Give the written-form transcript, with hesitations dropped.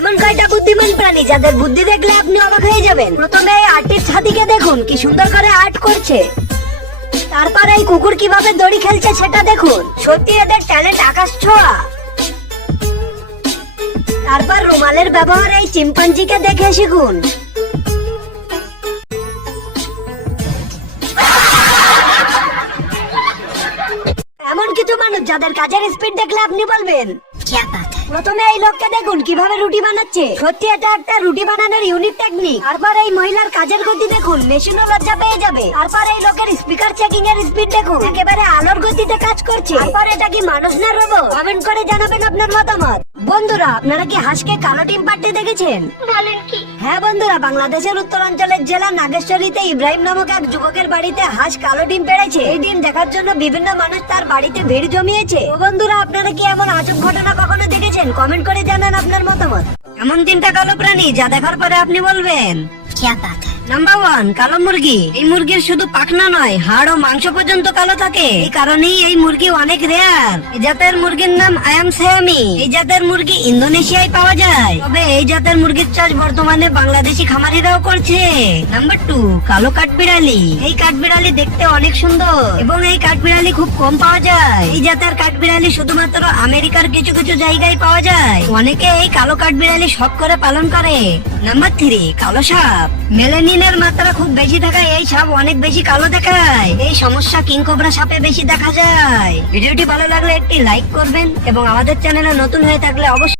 এমন কয়টা বুদ্ধিমান প্রাণী যাদের বুদ্ধি দেখলে আপনি অবাক হয়ে যাবেন। প্রথমে এই আর্টিস্ট হাতিকে দেখুন কি সুন্দর করে আর্ট করছে। তারপর এই কুকুর কিভাবে দড়ি খেলছে সেটা দেখুন, সত্যি এদের ট্যালেন্ট আকাশ ছোঁয়া। তারপর রুমালের ব্যবহার এই চিম্পাঞ্জিকে দেখে শিখুন। এমন কিছু মানুষ যাদের কাজের স্পিড দেখলে আপনি বলবেন প্রথমে এই লোককে দেখুন কিভাবে রুটি বানাচ্ছে, সত্যি এটা একটা রুটি বানানোর ইউনিক টেকনিক। তারপর এই মহিলার কাজের গতি দেখুন, মেশিনও লজ্জা পেয়ে যাবে। তারপর এই লোকের স্পিকার চেকিং এর স্পিড দেখুন, একেবারে আলোর গতিতে কাজ করছে। তারপর এটা কি মানুষ না রোবট? কমেন্ট করে জানাবেন আপনার মতামত। বন্ধুরা, আপনারা কি হাঁসকে কালো ডিম পাড়তে দেখেছেন? বলেন কি? হ্যাঁ বন্ধুরা, বাংলাদেশের উত্তরাঞ্চলের জেলা নাগেশ্বরীতে ইব্রাহিম নামক এক যুবকের বাড়িতে হাঁস কালো ডিম পেড়েছে। এই ডিম দেখার জন্য বিভিন্ন মানুষ তার বাড়িতে ভিড় জমিয়েছে। তো বন্ধুরা, আপনারা কি এমন আজব ঘটনা কখনো দেখেছেন? কমেন্ট করে জানান আপনার মতামত। এমন তিনটা কালো প্রাণী যা দেখার পরে আপনি বলবেন নাম্বার 1, কালো মুরগি। এই মুরগির শুধু পাখনা নয়, হাড় ও মাংস পর্যন্ত কালো থাকে। এই কারণেই এই মুরগি অনেক রেয়ার। এই জাতের মুরগির নাম আয়াম সেমি। এই জাতের মুরগি ইন্দোনেশিয়ায় পাওয়া যায়, তবে এই জাতের মুরগির চাষ বর্তমানে বাংলাদেশি খামারিরাও করছে। নাম্বার 2, কালো কাঠবিড়ালি। এই কাঠবিড়ালি দেখতে অনেক সুন্দর এবং এই কাঠবিড়ালি খুব কম পাওয়া যায়। এই জাতের কাঠবিড়ালি শুধুমাত্র আমেরিকার কিছু কিছু জায়গায় পাওয়া যায়। অনেকে এই কালো কাঠবিড়ালি শখ করে পালন করে। নাম্বার 3, কালো সাপ। মেলানিনের মাত্রা খুব বেশি থাকায় এই সাপ অনেক বেশি কালো দেখায়। এই সমস্যা কিংকবরা সাপে বেশি দেখা যায়। ভিডিওটি ভালো লাগলে একটি লাইক করবেন এবং আমাদের চ্যানেলে নতুন হয়ে থাকলে অবশ্যই